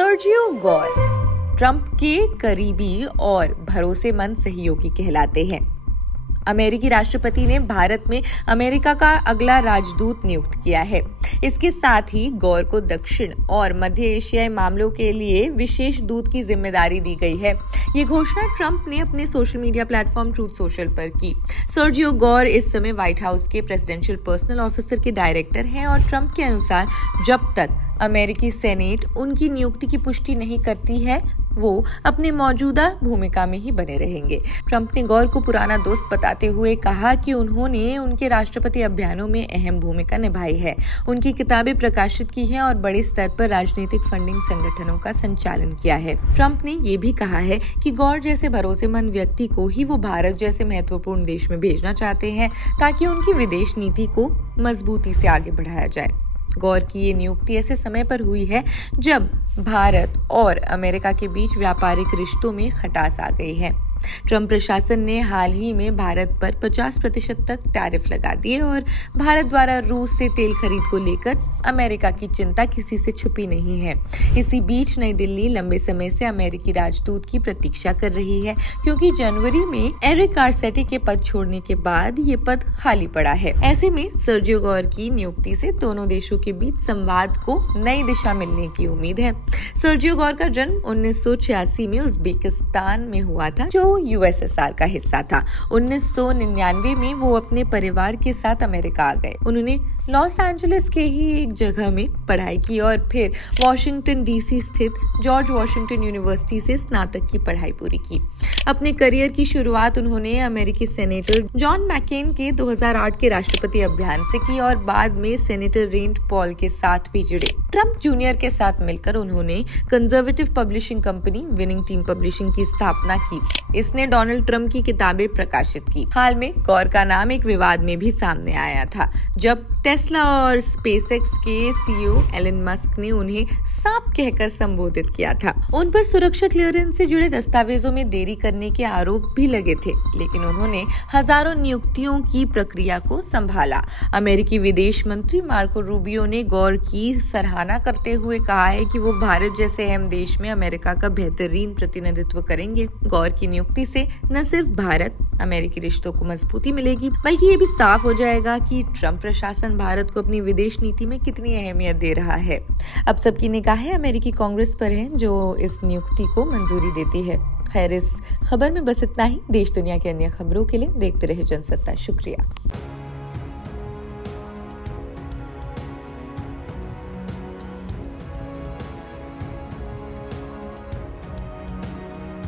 Sergio Gor Trump के करीबी और भरोसेमंद सहयोगी कहलाते हैं। अमेरिकी राष्ट्रपति ने भारत में अमेरिका का अगला राजदूत नियुक्त किया है। इसके साथ ही गौर को दक्षिण और मध्य एशियाई मामलों के लिए विशेष दूत की जिम्मेदारी दी गई है। ये घोषणा ट्रंप ने अपने social media platform truth social पर की। सर्जियो गोर इस समय व्हाइट हाउस के प्रेसिडेंशियल पर्सनल ऑफिसर के डायरेक्टर हैं और ट्रंप के अनुसार जब तक अमेरिकी सेनेट उनकी नियुक्ति की पुष्टि नहीं करती है वो अपने मौजूदा भूमिका में ही बने रहेंगे। ट्रंप ने गौर को पुराना दोस्त बताते हुए कहा कि उन्होंने उनके राष्ट्रपति अभियानों में अहम भूमिका निभाई है, उनकी किताबें प्रकाशित की हैं और बड़े स्तर पर राजनीतिक फंडिंग संगठनों का संचालन किया है। ट्रंप ने ये भी कहा है कि गौर जैसे भरोसेमंद व्यक्ति को ही वो भारत जैसे महत्वपूर्ण देश में भेजना चाहते हैं ताकि उनकी विदेश नीति को मजबूती से आगे बढ़ाया जाए। गौर की ये नियुक्ति ऐसे समय पर हुई है जब भारत और अमेरिका के बीच व्यापारिक रिश्तों में खटास आ गई है। ट्रंप प्रशासन ने हाल ही में भारत पर 50% तक टैरिफ लगा दिए और भारत द्वारा रूस से तेल खरीद को लेकर अमेरिका की चिंता किसी से छुपी नहीं है। इसी बीच नई दिल्ली लंबे समय से अमेरिकी राजदूत की प्रतीक्षा कर रही है क्योंकि जनवरी में एरिक गारसेटी के पद छोड़ने के बाद ये पद खाली पड़ा है। ऐसे में सर्जियो गोर की नियुक्ति से दोनों देशों के बीच संवाद को नई दिशा मिलने की उम्मीद है। सर्जियो गोर का जन्म 1986 में उज्बेकिस्तान में हुआ था जो यूएसएसआर का हिस्सा था। 1999 में वो अपने परिवार के साथ अमेरिका आ गए। उन्होंने लॉस एंजलिस के ही एक जगह में पढ़ाई की और फिर वॉशिंगटन डीसी स्थित जॉर्ज वॉशिंगटन यूनिवर्सिटी से स्नातक की पढ़ाई पूरी की। अपने करियर की शुरुआत उन्होंने अमेरिकी सेनेटर जॉन मैकेन के 2008 के राष्ट्रपति अभियान से की और बाद में सेनेटर रेंड पॉल के साथ भी जुड़े। ट्रंप जूनियर के साथ मिलकर उन्होंने conservative publishing company winning team publishing की स्थापना की। इसने डोनाल्ड ट्रंप की किताबें प्रकाशित की। हाल में गौर का नाम एक विवाद में भी सामने आया था जब टेस्ला और स्पेसएक्स के सीईओ एलन मस्क ने उन्हें सांप कहकर संबोधित किया था। उन पर सुरक्षा क्लियरेंस से जुड़े दस्तावेजों में देरी करने के आरोप भी लगे थे, लेकिन उन्होंने हजारों नियुक्तियों की प्रक्रिया को संभाला। अमेरिकी विदेश मंत्री मार्को रूबियो ने गौर की सराहना करते हुए कहा है कि वो भारत जैसे अहम देश में अमेरिका का बेहतरीन प्रतिनिधित्व करेंगे। गौर की नियुक्ति से न सिर्फ भारत अमेरिकी रिश्तों को मजबूती मिलेगी बल्कि ये भी साफ हो जाएगा कि ट्रंप प्रशासन भारत को अपनी विदेश नीति में कितनी अहमियत दे रहा है। अब सबकी निगाहें अमेरिकी कांग्रेस पर हैं जो इस नियुक्ति को मंजूरी देती है। खैर, इस खबर में बस इतना ही। देश दुनिया की अन्य खबरों के लिए देखते रहे जनसत्ता। शुक्रिया।